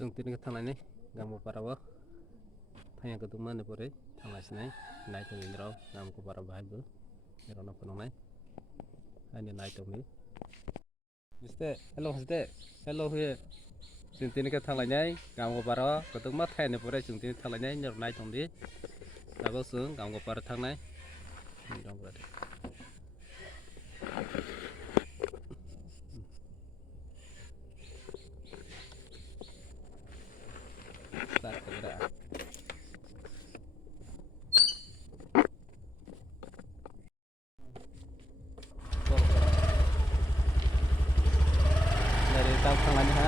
जों तिनि थांनानै गामु पाराबो थांया गदुंमोन परे थांगासिनो नायथों इंराव गामु पारा बाहायबो एरावनो फोनांनाय आंनि नायथोंनि हेल' हुए जों तिनि थांलायनाय गामु पारा गदुंमा थायनो परे जों तिनि थांलायनाय नायथोंदि दाबो जों गामु पारा थांनाय dari tahu tangannya ha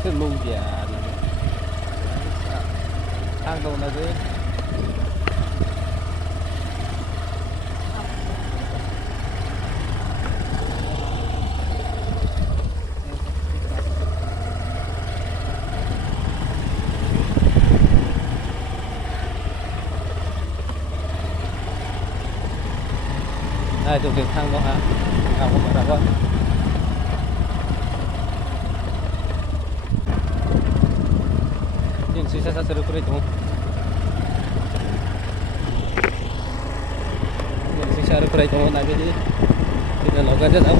itu lu dia tang đâu là gì đây tụi mình thang đó hả không có ra con nhưng suy sẽ được cái đúng nhưng suy sẽ được cái đúng này cái gì thì là nó gần rất là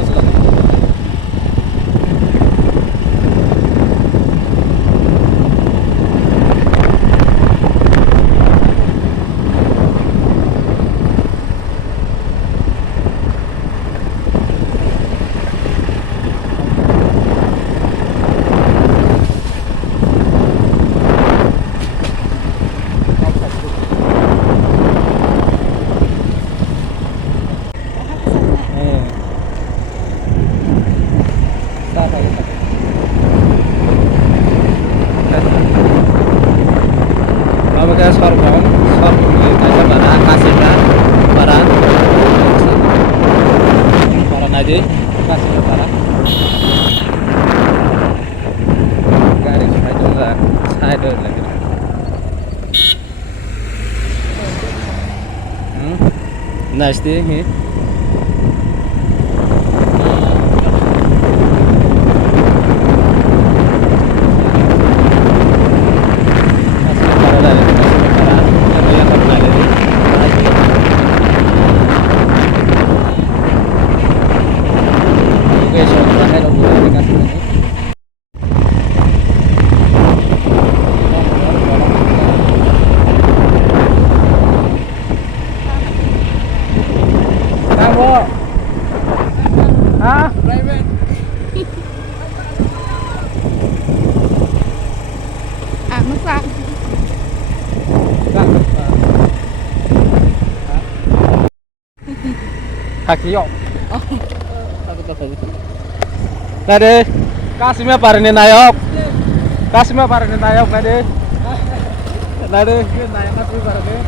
sorghum aja para kasihnya para aja kasih para garis aja lah saya lagi nice thing here kaki yuk. Nade, kasihnya parenin ayok. Kasihnya parenin ayok nade. Nade, naya kasih parenin.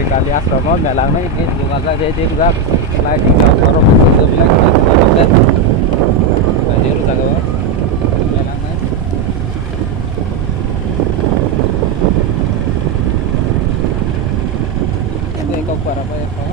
Kali asrama melang ini juga ada dia juga lain juga orang itu bilang kan dia lu tahu melang ini kau para apa ya kau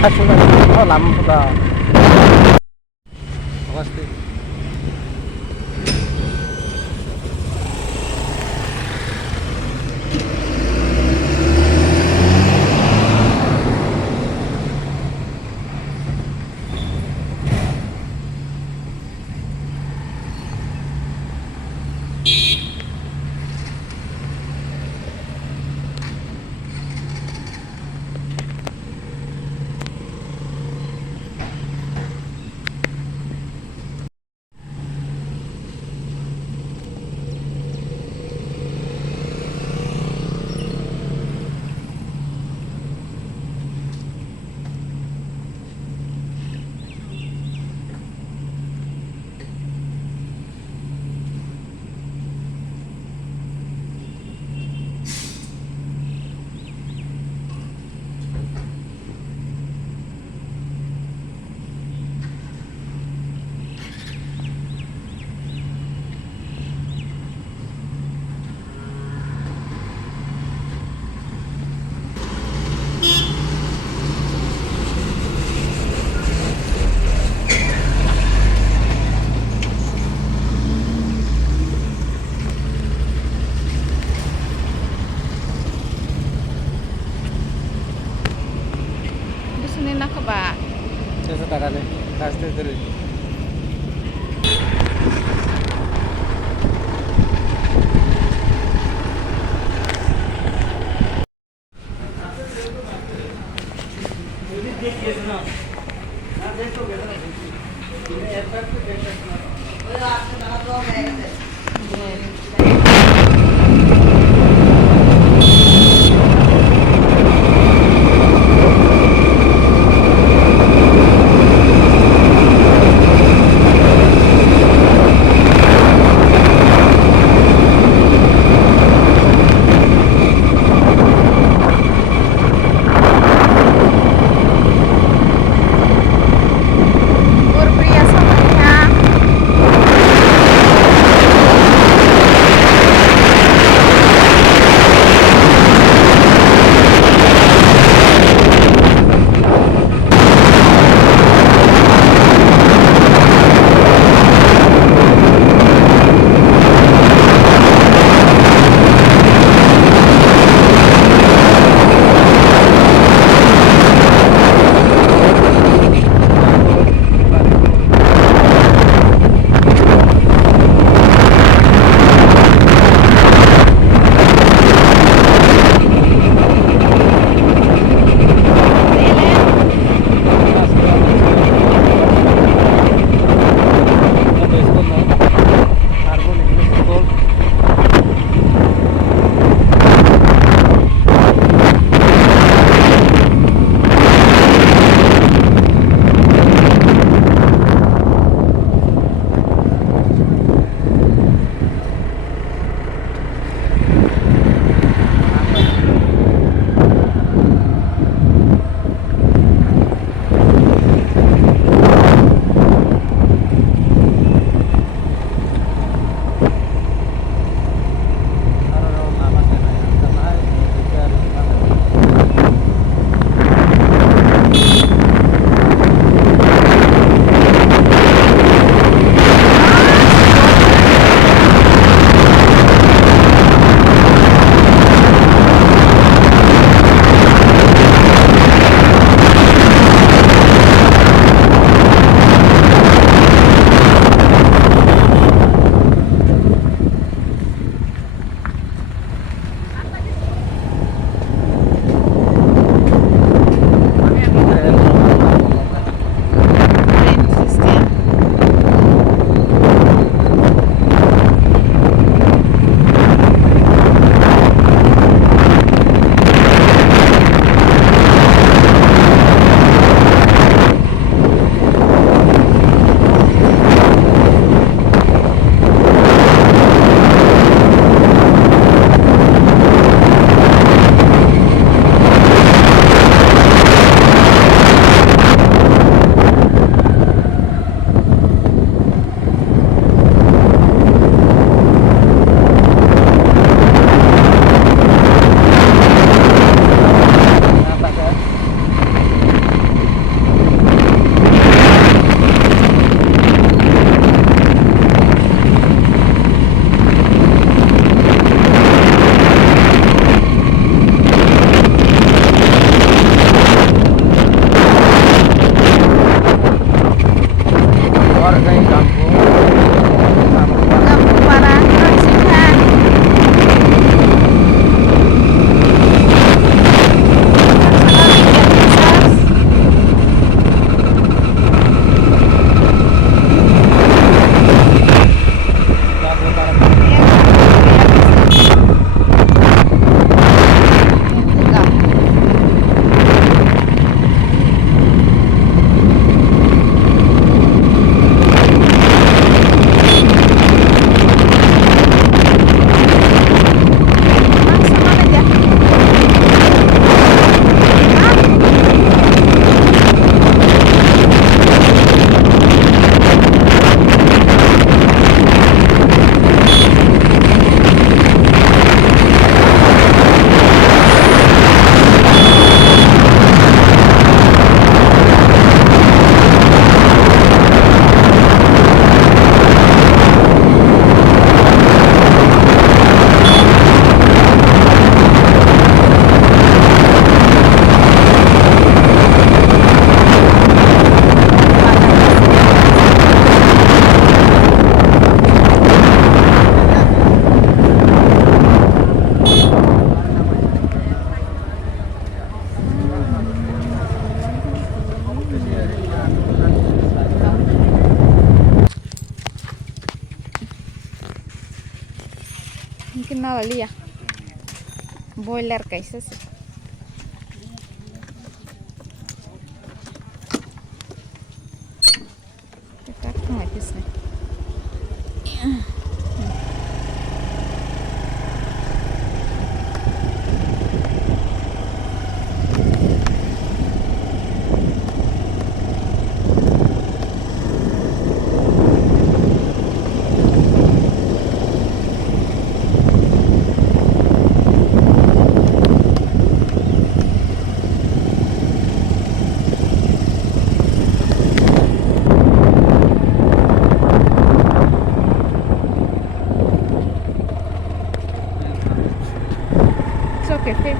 Hasilnya lama sudah pasti. Ba? Saya sekarang nih, kasih terus. nada liya. Boiler कैसे से tak napisne. It's okay, Phil.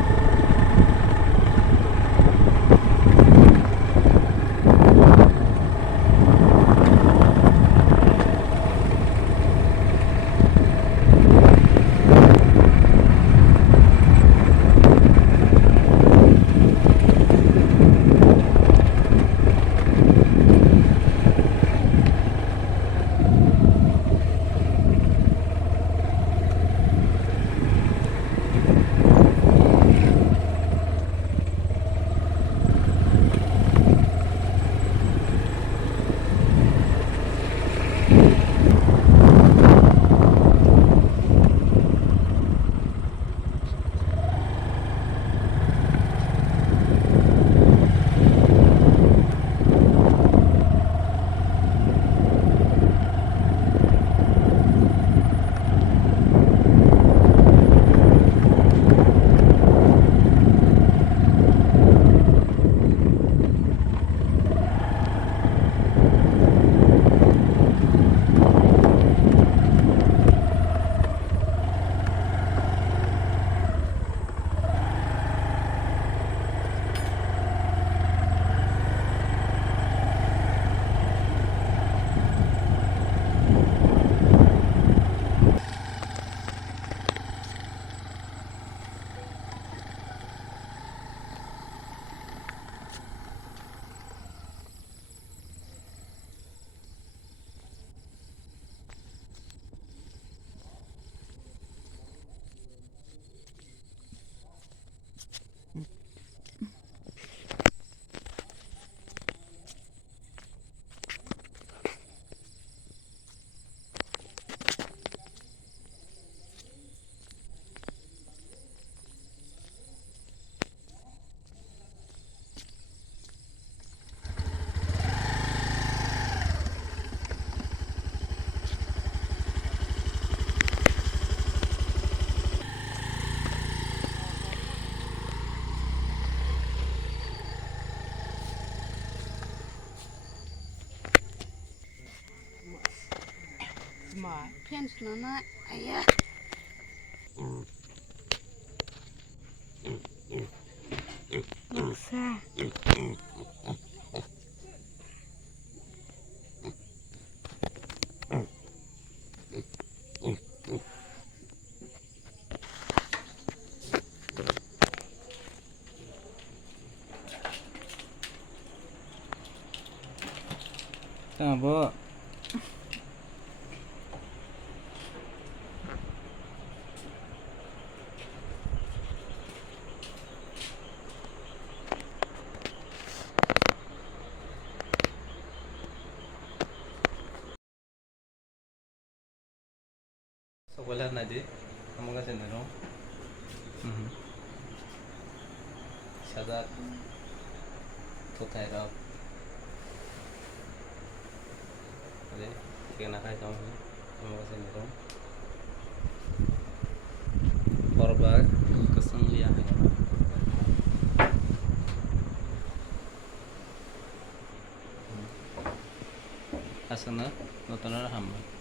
Pięć na ja. Maksa. Tama. Wala na di. Kamu kasi na no? Sadat. Tutay raw. Ade, sige na kayo kamu. Kamu kasi na no? Korbag kasang liya hai. Asana, notona hamma.